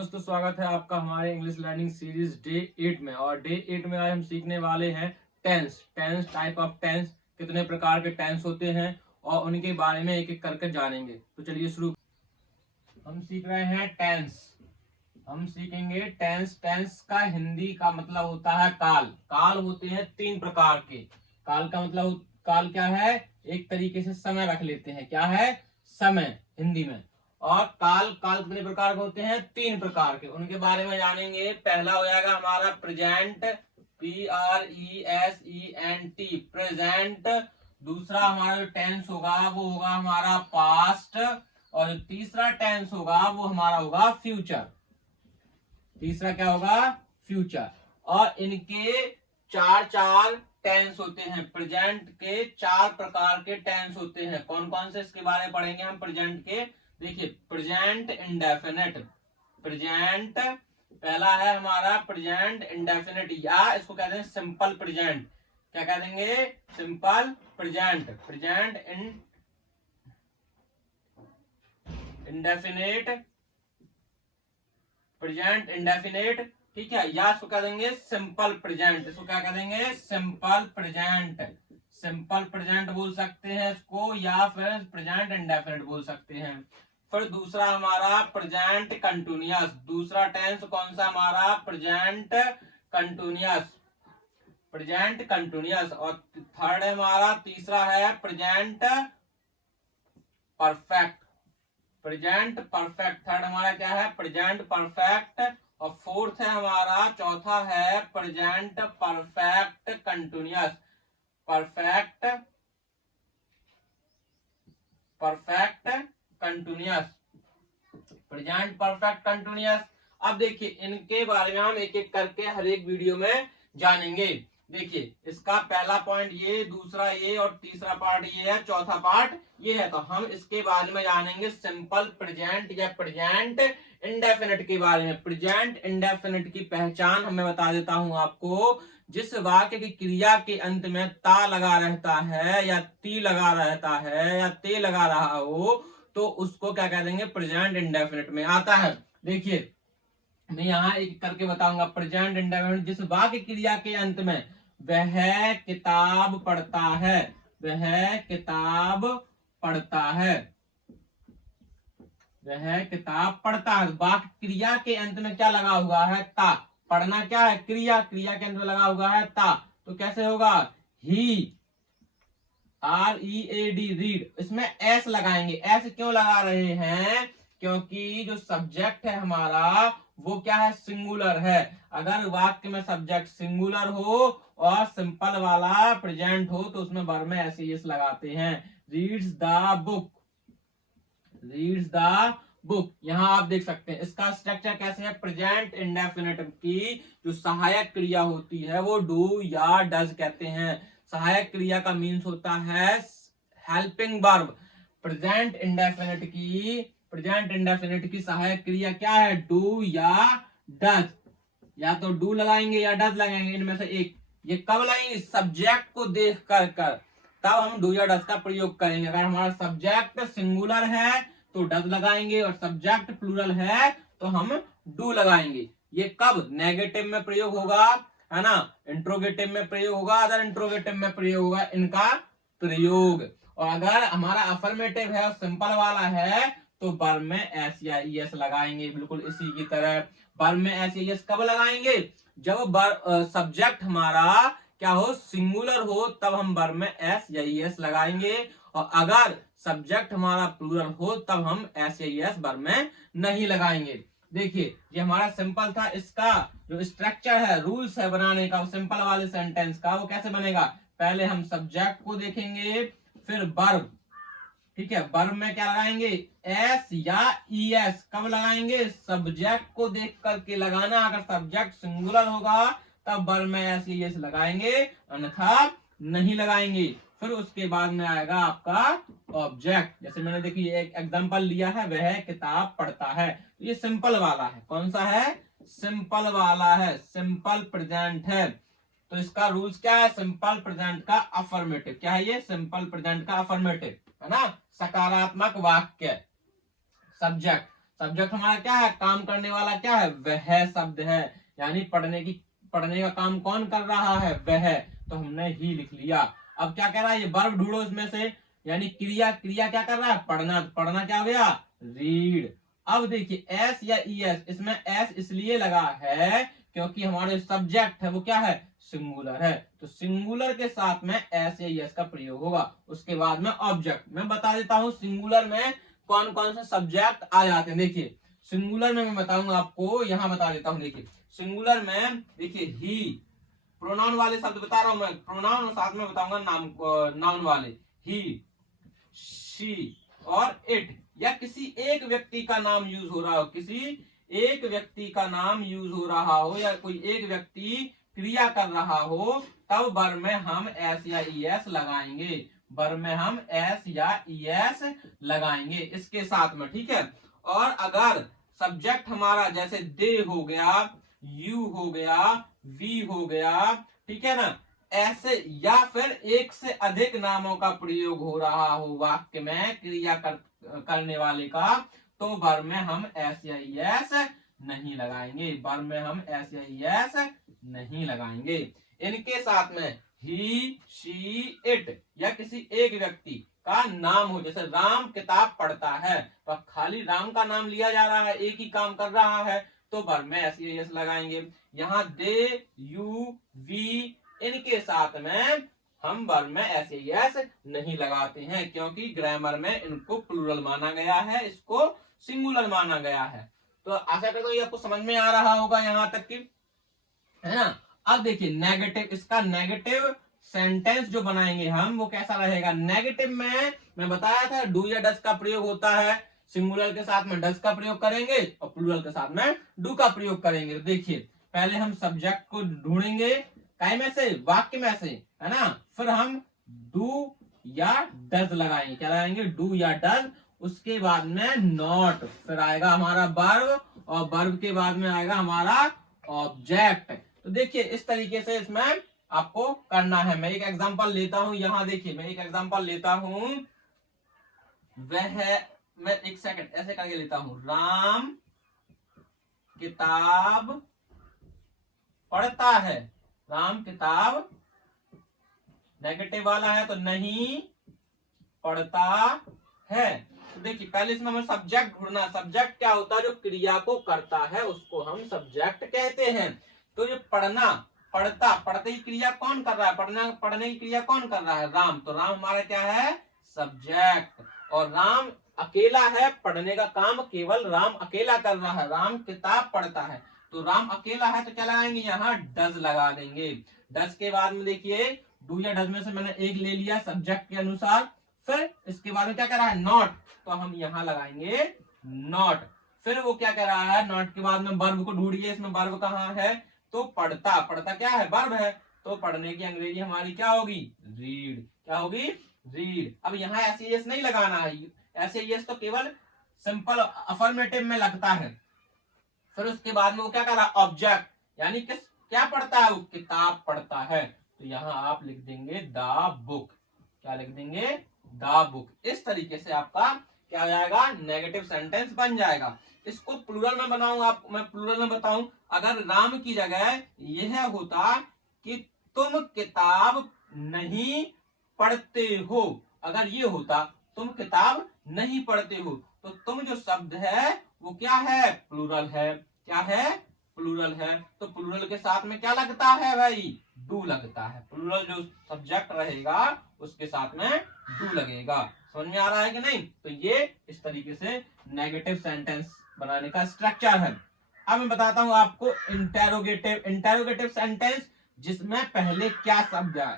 दोस्तों स्वागत है आपका हमारे इंग्लिश लर्निंग सीरीज डे 8 में। और डे 8 में आज हम सीखने वाले हैं टेंस टाइप ऑफ टेंस, कितने प्रकार के टेंस होते हैं और उनके बारे में एक एक करके जानेंगे। तो चलिए शुरू। हम सीख रहे हैं टेंस। हम सीखेंगे टेंस। टेंस का हिंदी का मतलब होता है काल। काल होते हैं 3 प्रकार के। काल का मतलब काल क्या है? एक तरीके से समय रख लेते हैं। क्या है? समय हिंदी में। और काल काल कितने प्रकार के होते हैं? 3 प्रकार के। उनके बारे में जानेंगे। पहला हो जाएगा हमारा प्रेजेंट, PRESENT, प्रेजेंट। दूसरा हमारा जो टेंस होगा वो होगा हमारा पास्ट। और जो तीसरा टेंस होगा वो हमारा होगा फ्यूचर। तीसरा क्या होगा? फ्यूचर। और इनके चार चार टेंस होते हैं। प्रेजेंट के 4 प्रकार के टेंस होते हैं। कौन कौन से इसके बारे में पढ़ेंगे हम प्रेजेंट के। देखिए, प्रेजेंट इंडेफिनिट। प्रेजेंट पहला है हमारा प्रेजेंट इंडेफिनिट, या इसको कहते हैं सिंपल प्रेजेंट। क्या कह देंगे? Simple present. Present indefinite, present indefinite, ठीक है। या इसको कह देंगे सिंपल प्रेजेंट। इसको क्या कह देंगे? Simple present. सिंपल प्रेजेंट बोल सकते हैं इसको, या फिर प्रेजेंट इंडेफिनिट बोल सकते हैं। फिर दूसरा हमारा प्रेजेंट कंटिन्यूअस। दूसरा टेंस कौन सा हमारा? Present continuous. Present continuous. और थर्ड हमारा तीसरा है present perfect. Present perfect. Third हमारा क्या है? Present perfect. और फोर्थ है हमारा, चौथा है present perfect continuous. Perfect continuous. Present perfect continuous. अब देखिए, इनके बारे में हम एक एक करके हर एक वीडियो में जानेंगे। देखिए, इसका पहला पॉइंट ये, दूसरा ये, और तीसरा पार्ट ये है, चौथा पार्ट ये है। तो हम इसके बारे में जानेंगे सिंपल प्रेजेंट या प्रेजेंट इंडेफिनिट के बारे में। प्रेजेंट इंडेफिनिट की पहचान मैं बता देता हूं आपको। जिस वाक्य की क्रिया के अंत में ता लगा रहता है, या ती लगा रहता है, या ते लगा रहा हो, तो उसको क्या कह देंगे? प्रेजेंट इंडेफिनिट में आता है। देखिए, मैं यहाँ एक करके बताऊंगा। प्रेजेंट इंडेफिनिट, जिस वाक्य क्रिया के अंत में वह किताब पढ़ता है, वह किताब पढ़ता है, वह किताब पढ़ता है। वाक्य क्रिया के अंत में क्या लगा हुआ है? ता। पढ़ना क्या है? क्रिया। क्रिया के अंत में लगा हुआ है ता। तो कैसे होगा? ही, READ, रीड। इसमें एस लगाएंगे। एस क्यों लगा रहे हैं? क्योंकि जो सब्जेक्ट है हमारा वो क्या है? सिंगुलर है। अगर वाक्य में सब्जेक्ट सिंगुलर हो और सिंपल वाला प्रेजेंट हो तो उसमें वर्ब में एस लगाते हैं। Reads the book, reads the book. यहां आप देख सकते हैं इसका स्ट्रक्चर कैसे है। प्रेजेंट इंडेफिनिट की जो सहायक क्रिया होती है वो डू या डज कहते हैं। सहायक क्रिया का मीन्स होता है हेल्पिंग वर्ब। प्रेजेंट इंडेफिनिट की सहायक क्रिया क्या है? डू या डज। या तो डू लगाएंगे या डज लगाएंगे, इनमें से एक। ये कब लगाएंगे? सब्जेक्ट को देख कर तब हम डू या डज का प्रयोग करेंगे। अगर हमारा सब्जेक्ट सिंगुलर है तो डज लगाएंगे, और सब्जेक्ट प्लूरल है तो हम डू लगाएंगे। ये कब? नेगेटिव में प्रयोग होगा, है ना, इंट्रोगेटिव में प्रयोग होगा, अदर इंट्रोगेटिव में प्रयोग होगा इनका प्रयोग। और अगर हमारा अफर्मेटिव है और सिंपल वाला है तो वर्ब में एस या ईएस लगाएंगे, बिल्कुल इसी की तरह। वर्ब में एस या ईएस कब लगाएंगे? जब सब्जेक्ट हमारा क्या हो? सिंगुलर हो, तब हम वर्ब में एस या ईएस लगाएंगे। और अगर सब्जेक्ट हमारा प्लूरल हो तब हम एस या ईएस वर्ब में नहीं लगाएंगे। देखिए, ये हमारा सिंपल था। इसका जो स्ट्रक्चर है, रूल्स है बनाने का, सिंपल वाले सेंटेंस का, वो कैसे बनेगा? पहले हम सब्जेक्ट को देखेंगे, फिर वर्ब। ठीक है, वर्ब में क्या लगाएंगे? एस या ईएस। कब लगाएंगे? सब्जेक्ट को देख करके लगाना। अगर सब्जेक्ट सिंगुलर होगा तब वर्ब में एस या ईएस लगाएंगे, अन्यथा नहीं लगाएंगे। फिर उसके बाद में आएगा आपका ऑब्जेक्ट। जैसे मैंने देखिए एक एग्जांपल लिया है, वह किताब पढ़ता है। ये सिंपल वाला है। कौन सा है? सिंपल वाला है, सिंपल प्रेजेंट है। तो इसका रूल्स क्या है? सिंपल प्रेजेंट का अफर्मेटिव। क्या है ये? सिंपल प्रेजेंट का अफर्मेटिव, है ना, सकारात्मक वाक्य। सब्जेक्ट, सब्जेक्ट हमारा क्या है, काम करने वाला क्या है, वह शब्द है, यानी पढ़ने का काम कौन कर रहा है, वह, तो हमने ही लिख लिया। अब क्या कह रहा है, ये वर्ब ढूंढो इसमें से, यानी क्रिया क्या कर रहा है, पढ़ना, पढ़ना क्या हो गया, रीड। अब देखिए एस या ई एस, इसमें एस इसलिए लगा है क्योंकि हमारे सब्जेक्ट है वो क्या है, सिंगुलर है, तो सिंगुलर के साथ में एस या ई एस का प्रयोग होगा। उसके बाद में ऑब्जेक्ट, मैं बता देता हूं सिंगुलर में कौन कौन से सब्जेक्ट आ जाते हैं। देखिए सिंगुलर में मैं बताऊंगा आपको, यहां बता देता हूं। देखिए सिंगुलर में देखिए ही, प्रोनाउन वाले शब्द बता रहा हूं मैं, प्रोनाउन और साथ में बताऊंगा नाउन वाले, ही, शी और इट, या किसी एक व्यक्ति का नाम यूज हो रहा हो, किसी एक व्यक्ति का नाम यूज हो रहा हो, या कोई एक व्यक्ति क्रिया कर रहा हो, तब वर्ब में हम एस या ई एस लगाएंगे, वर्ब में हम एस या ई एस लगाएंगे इसके साथ में, ठीक है। और अगर सब्जेक्ट हमारा जैसे दे हो गया, यू हो गया, वी हो गया, ठीक है ना, ऐसे या फिर एक से अधिक नामों का प्रयोग हो रहा हो वाक्य में क्रिया करने वाले का, तो वर्ब में हम एस या ई एस नहीं लगाएंगे, वर्ब में हम एस या ई एस नहीं लगाएंगे। इनके साथ में ही, शी, इट, या किसी एक व्यक्ति का नाम हो, जैसे राम किताब पढ़ता है, तो खाली राम का नाम लिया जा रहा है, एक ही काम कर रहा है, तो वर्ब में एस या ई एस लगाएंगे। यहाँ दे, यू, वी, इनके साथ में हम वर्ब में एस या ई एस नहीं लगाते हैं, क्योंकि ग्रामर में इनको प्लूरल माना गया है, इसको सिंगुलर माना गया है। तो आशा करता हूं ये आपको समझ में आ रहा होगा यहाँ तक की, है ना। अब देखिए नेगेटिव, इसका नेगेटिव सेंटेंस जो बनाएंगे हम वो कैसा रहेगा। नेगेटिव में मैं बताया था डू या डज का प्रयोग होता है, सिंगुलर के साथ में डज का प्रयोग करेंगे और प्लूरल के साथ में डू का प्रयोग करेंगे। तो देखिए पहले हम सब्जेक्ट को ढूंढेंगे, काय में से, वाक्य में से, है ना, फिर हम डू या डज लगाएंगे, क्या लगाएंगे, डू या डज। उसके बाद में नॉट, फिर आएगा हमारा वर्ब, और वर्ब के बाद में आएगा हमारा ऑब्जेक्ट। तो देखिए इस तरीके से इसमें आपको करना है। मैं एक एग्जांपल लेता हूं, यहां देखिए मैं एक एग्जांपल लेता हूं, वह, मैं एक सेकंड ऐसे करके लेता हूं, राम किताब पढ़ता है, राम किताब नेगेटिव वाला है तो नहीं पढ़ता है। तो देखिए पहले इसमें हमें सब्जेक्ट ढूंढना, सब्जेक्ट क्या होता है, जो क्रिया को करता है उसको हम सब्जेक्ट कहते हैं। तो ये पढ़ना, पढ़ता, पढ़ते की क्रिया कौन कर रहा है, पढ़ने की क्रिया कौन कर रहा है, राम, तो राम हमारा क्या है, सब्जेक्ट। और राम अकेला है, पढ़ने का काम केवल राम अकेला कर रहा है, राम किताब पढ़ता है, तो राम अकेला है तो क्या लगाएंगे, यहाँ डज लगा देंगे। डज के बाद में देखिए डू या डज में से मैंने एक ले लिया सब्जेक्ट के अनुसार, फिर इसके बाद में क्या कह रहा है, नॉट, तो हम यहाँ लगाएंगे नॉट। फिर वो क्या कह रहा है, नॉट के बाद में वर्ब को ढूंढिए, इसमें वर्ब कहाँ है, तो पढ़ता, पढ़ता क्या है, वर्ब है, तो पढ़ने की अंग्रेजी हमारी क्या होगी, रीड, क्या होगी, रीड। अब यहाँ एस एस नहीं लगाना है, एस एस तो केवल सिंपल अफर्मेटिव में लगता है। फिर उसके बाद में वो क्या कर रहा है, ऑब्जेक्ट, यानी किस, क्या पढ़ता है, वो किताब पढ़ता है, तो यहाँ आप लिख देंगे द बुक, क्या लिख देंगे, द बुक। इस तरीके से आपका क्या हो जाएगा, नेगेटिव सेंटेंस बन जाएगा। इसको प्लूरल में बनाऊंगा, आप मैं प्लूरल में बताऊं, अगर राम की जगह यह होता कि तुम किताब नहीं पढ़ते हो, अगर ये होता तुम किताब नहीं पढ़ते हो, तो तुम जो शब्द है वो क्या है, प्लूरल है, क्या है, प्लूरल है। तो प्लूरल के साथ में क्या लगता है भाई, डू लगता है, प्लूरल जो सब्जेक्ट रहेगा उसके साथ में डू लगेगा। समझ में आ रहा है कि नहीं। तो ये इस तरीके से नेगेटिव सेंटेंस बनाने का स्ट्रक्चर है। अब मैं बताता हूं आपको इंटेरोगेटिव, इंटेरोगेटिव सेंटेंस जिसमें पहले क्या शब्द है,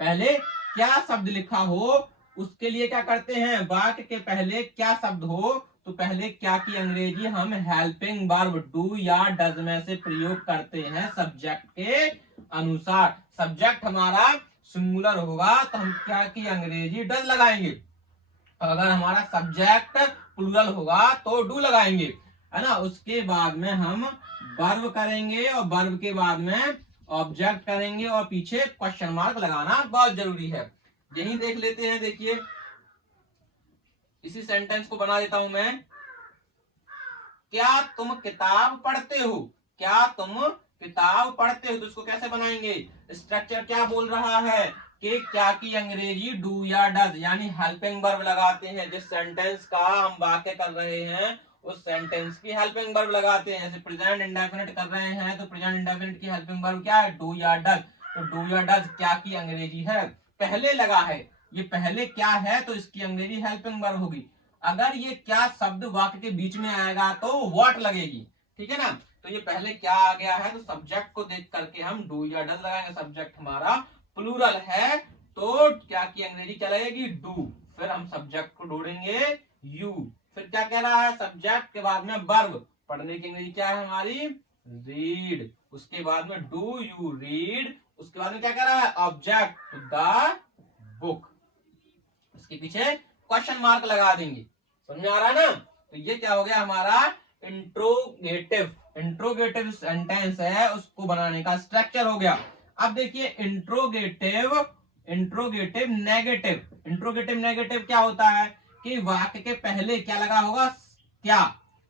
पहले क्या शब्द लिखा हो, उसके लिए क्या करते हैं, वाक्य के पहले क्या शब्द हो, तो पहले क्या की अंग्रेजी हम हेल्पिंग वर्ब डू या डज में से प्रयोग करते हैं सब्जेक्ट के अनुसार। सब्जेक्ट हमारा सिंगुलर होगा तो हम क्या की अंग्रेजी डज लगाएंगे, अगर हमारा सब्जेक्ट प्लूरल होगा तो डू लगाएंगे, है ना। उसके बाद में हम वर्ब करेंगे और वर्ब के बाद में ऑब्जेक्ट करेंगे और पीछे क्वेश्चन मार्क लगाना बहुत जरूरी है। यही देख लेते हैं, देखिए इसी सेंटेंस को बना देता हूं मैं, क्या तुम किताब पढ़ते हो, क्या तुम किताब पढ़ते हो, तो इसको कैसे बनाएंगे, स्ट्रक्चर क्या बोल रहा है कि क्या की अंग्रेजी डू या डज, यानी हेल्पिंग वर्ब लगाते हैं। जिस सेंटेंस का हम वाक्य कर रहे हैं उस सेंटेंस की हेल्पिंग वर्ब लगाते हैं। जैसे प्रेजेंट इंडेफिनिट कर रहे हैं तो प्रेजेंट इंडेफिनिट की हेल्पिंग वर्ब क्या है, डू या डज। तो डू या डज क्या की अंग्रेजी है, पहले लगा है, ये पहले क्या है तो इसकी अंग्रेजी हेल्पिंग वर्ब होगी। अगर ये क्या शब्द वाक्य के बीच में आएगा तो व्हाट लगेगी, ठीक है ना। तो ये पहले क्या आ गया है तो सब्जेक्ट को देख करके हम डू या डज लगाएंगे। सब्जेक्ट हमारा प्लूरल है तो क्या की अंग्रेजी क्या लगेगी, डू। फिर हम सब्जेक्ट को ढूंढेंगे यू। फिर क्या कह रहा है, सब्जेक्ट के बाद में वर्ब, पढ़ने की अंग्रेजी क्या है हमारी, रीड। उसके बाद में डू यू रीड। उसके बाद में क्या कह रहा है, ऑब्जेक्ट द बुक। उसके पीछे क्वेश्चन मार्क लगा देंगे, समझ में आ रहा है ना। तो ये क्या हो गया हमारा इंट्रोगेटिव, इंट्रोगेटिव सेंटेंस है उसको बनाने का स्ट्रक्चर हो गया। अब देखिए interrogative, interrogative negative. Interrogative negative क्या होता है कि वाक्य के पहले क्या लगा होगा, क्या,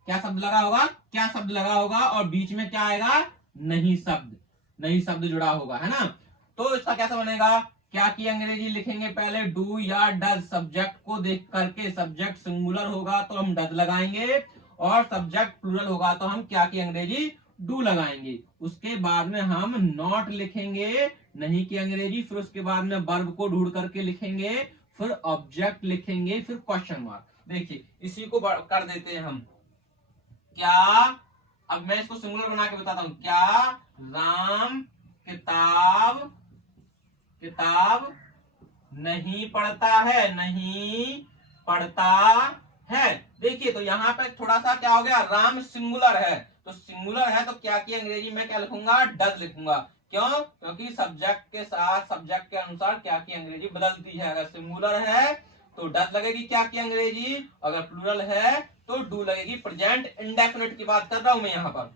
क्या शब्द लगा होगा, क्या शब्द लगा होगा और बीच में क्या आएगा, नहीं शब्द, नहीं शब्द जुड़ा होगा, है ना। तो इसका कैसा बनेगा, क्या की अंग्रेजी लिखेंगे पहले डू या डज, सब्जेक्ट को देख करके। सब्जेक्ट सिंगुलर होगा तो हम डज लगाएंगे और सब्जेक्ट प्लूरल होगा तो हम क्या की अंग्रेजी डू लगाएंगे। उसके बाद में हम नॉट लिखेंगे, नहीं की अंग्रेजी। फिर उसके बाद में वर्ब को ढूंढ करके लिखेंगे, फिर ऑब्जेक्ट लिखेंगे, फिर क्वेश्चन मार्क। देखिए इसी को कर देते हैं हम, क्या, अब मैं इसको सिंगुलर बना के बताता हूं, क्या राम किताब, किताब नहीं पढ़ता है, नहीं पढ़ता है। देखिए तो यहाँ पे थोड़ा सा क्या हो गया, राम सिंगुलर है तो सिंगुलर है तो क्या की अंग्रेजी में क्या लिखूंगा, डज लिखूंगा। क्यों, क्योंकि सब्जेक्ट के साथ सब्जेक्ट के अनुसार क्या की अंग्रेजी बदलती है। अगर सिंगुलर है तो डज लगेगी क्या की अंग्रेजी, अगर प्लूरल है तो डू लगेगी। प्रेजेंट इंडेफिनिट की बात कर रहा हूं मैं यहाँ पर,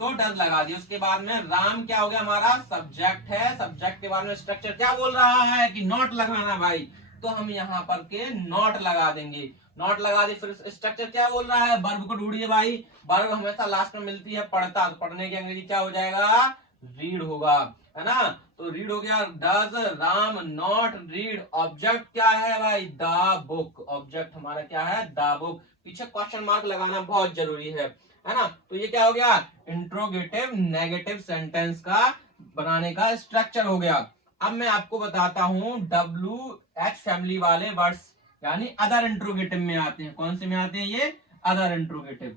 तो डज लगा दिया। उसके बाद में राम क्या हो गया हमारा, सब्जेक्ट है। सब्जेक्ट के बाद में स्ट्रक्चर क्या बोल रहा है कि नॉट लगाना भाई, तो हम यहाँ पर के नॉट लगा देंगे, नॉट लगा दी। फिर स्ट्रक्चर क्या बोल रहा है, वर्ब को ढूंढिए भाई। वर्ब हमेशा लास्ट में मिलती है पढ़ता, तो पढ़ने की अंग्रेजी क्या हो जाएगा, रीड होगा, है ना। तो रीड हो गया, does Ram not read. Object क्या है भाई, द बुक। ऑब्जेक्ट हमारा क्या है, द बुक। पीछे क्वेश्चन मार्क लगाना बहुत जरूरी है ना। तो ये क्या हो गया, इंट्रोगेटिव नेगेटिव सेंटेंस का बनाने का स्ट्रक्चर हो गया। अब मैं आपको बताता हूं WH फैमिली वाले वर्ड्स यानी अदर इंट्रोगेटिव में आते हैं। कौन से में आते हैं ये, other interrogative.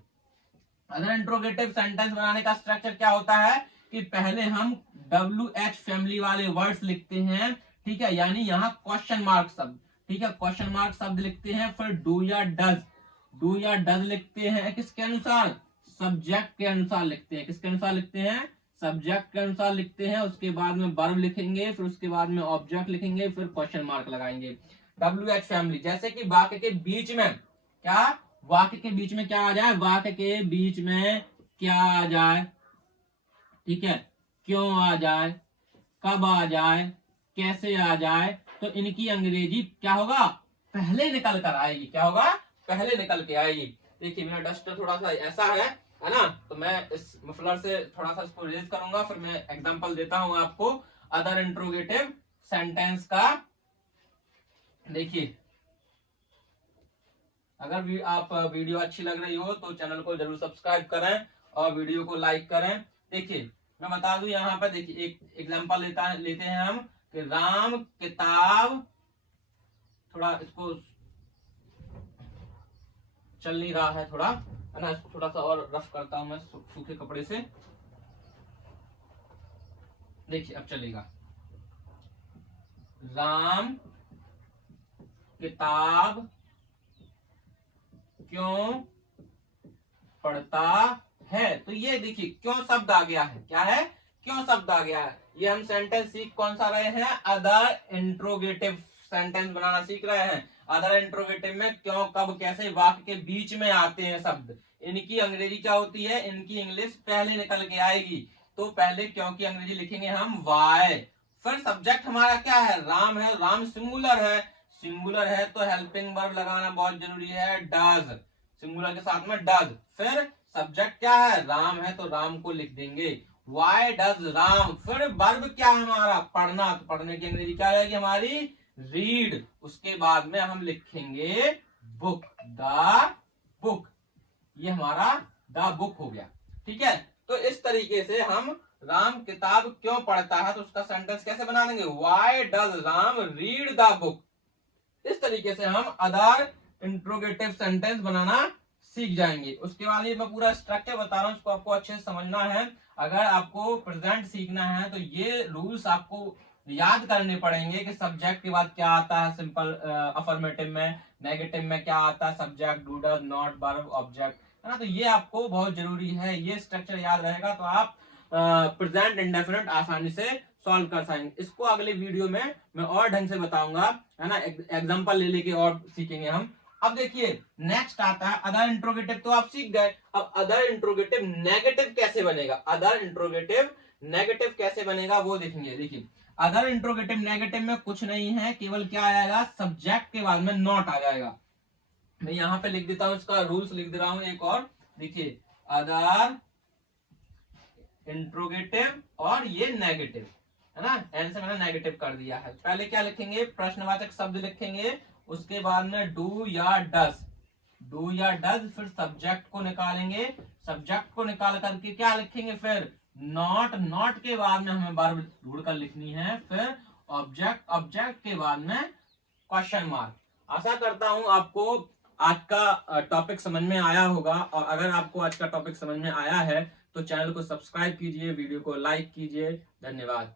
Other interrogative sentence बनाने का स्ट्रक्चर क्या होता है कि पहले हम WH फैमिली वाले वर्ड्स लिखते हैं, ठीक है, यानी यहाँ क्वेश्चन मार्क शब्द, ठीक है, क्वेश्चन मार्क शब्द लिखते हैं। फिर डू या डज, डू या डज लिखते हैं किसके अनुसार, सब्जेक्ट के अनुसार लिखते हैं। किसके अनुसार लिखते हैं, सब्जेक्ट के अनुसार लिखते हैं। उसके बाद में वर्ब लिखेंगे, फिर उसके बाद में ऑब्जेक्ट लिखेंगे, फिर क्वेश्चन मार्क लगाएंगे। WH फैमिली, जैसे कि वाक्य के बीच में क्या, वाक्य के बीच में क्या आ जाए, वाक्य के बीच में क्या आ जाए, ठीक है, क्यों आ जाए, कब आ जाए, कैसे आ जाए, तो इनकी अंग्रेजी क्या होगा, पहले निकल कर आएगी। क्या होगा, पहले निकल के आएगी। देखिए मेरा डस्टर थोड़ा सा ऐसा है ना, तो मैं इस मफलर से थोड़ा सा इसको रेज करूंगा, फिर मैं एग्जांपल देता हूं आपको अदर इंट्रोगेटिव सेंटेंस का। देखिए अगर भी आप वीडियो अच्छी लग रही हो तो चैनल को जरूर सब्सक्राइब करें और वीडियो को लाइक करें। देखिए मैं बता दूं यहाँ पर, देखिए एक एग्जांपल लेते हैं हम कि राम किताब, थोड़ा इसको चल नहीं रहा है थोड़ा, है ना, इसको थोड़ा सा और रफ करता हूं मैं सूखे कपड़े से। देखिए अब चलेगा, राम किताब क्यों पढ़ता है। तो ये देखिए क्यों शब्द आ गया है, क्या है, क्यों शब्द आ गया है। ये हम सेंटेंस सीख कौन सा रहे हैं, अदर इंट्रोगेटिव सेंटेंस बनाना सीख रहे हैं। अदर इंट्रोगेटिव में क्यों, कब, कैसे वाक्य के बीच में आते हैं शब्द, इनकी अंग्रेजी क्या होती है, इनकी इंग्लिश पहले निकल के आएगी। तो पहले क्यों की अंग्रेजी लिखेंगे हम वाई। फिर सब्जेक्ट हमारा क्या है, राम है, राम सिंगुलर है, सिंगुलर है तो हेल्पिंग वर्ब लगाना बहुत जरूरी है, डज, सिंगुलर के साथ में डज। फिर सब्जेक्ट क्या है, राम है, तो राम को लिख देंगे। वाई डज राम, फिर वर्ब क्या है हमारा, पढ़ना, तो पढ़ने की अंग्रेजी क्या रहेगी हमारी, रीड। उसके बाद में हम लिखेंगे बुक, द बुक, ये हमारा द बुक हो गया। ठीक है, तो इस तरीके से हम राम किताब क्यों पढ़ता है, तो उसका सेंटेंस कैसे बना देंगे, why does Ram read the book. इस तरीके से हम अदर इंट्रोगेटिव सेंटेंस बनाना सीख जाएंगे। उसके बाद ये मैं पूरा स्ट्रक्चर बता रहा हूँ, इसको आपको अच्छे से समझना है। अगर आपको प्रेजेंट सीखना है तो ये रूल्स आपको याद करने पड़ेंगे कि सब्जेक्ट के बाद क्या आता है, सिंपल अफर्मेटिव में, नेगेटिव में क्या आता है, subject, do, does, not, verb, object, है ना। तो ये आपको बहुत जरूरी है, ये स्ट्रक्चर याद रहेगा तो आप प्रेजेंट इंडेफिनिट आसानी से सॉल्व कर पाएंगे। इसको अगले वीडियो में मैं और ढंग से बताऊंगा, है ना, एग्जांपल ले लेके और सीखेंगे हम। अब देखिए नेक्स्ट आता है अदर इंट्रोगेटिव, तो आप सीख गए। अब अदर इंट्रोगेटिव नेगेटिव कैसे बनेगा, अदर इंट्रोगेटिव नेगेटिव कैसे बनेगा वो देखेंगे। देखिए अदर इंट्रोगेटिव नेगेटिव में कुछ नहीं है, केवल क्या आएगा, सब्जेक्ट के बाद में नॉट आ जाएगा। मैं यहाँ पे लिख देता हूँ, इसका रूल्स लिख दे रहा हूँ एक और, देखिए अदर इंट्रोगेटिव और ये नेगेटिव, है ना, एन से मैंने नेगेटिव कर दिया है। पहले क्या लिखेंगे, प्रश्नवाचक शब्द लिखेंगे, उसके बाद में डू या डज, डू या डज, फिर सब्जेक्ट को निकालेंगे, सब्जेक्ट को निकाल करके क्या लिखेंगे, फिर नॉट, नॉट के बाद में हमें वर्ब ढूंढ कर लिखनी है, फिर ऑब्जेक्ट, ऑब्जेक्ट के बाद में क्वेश्चन मार्क। आशा करता हूं आपको आज का टॉपिक समझ में आया होगा, और अगर आपको आज का टॉपिक समझ में आया है तो चैनल को सब्सक्राइब कीजिए, वीडियो को लाइक कीजिए। धन्यवाद।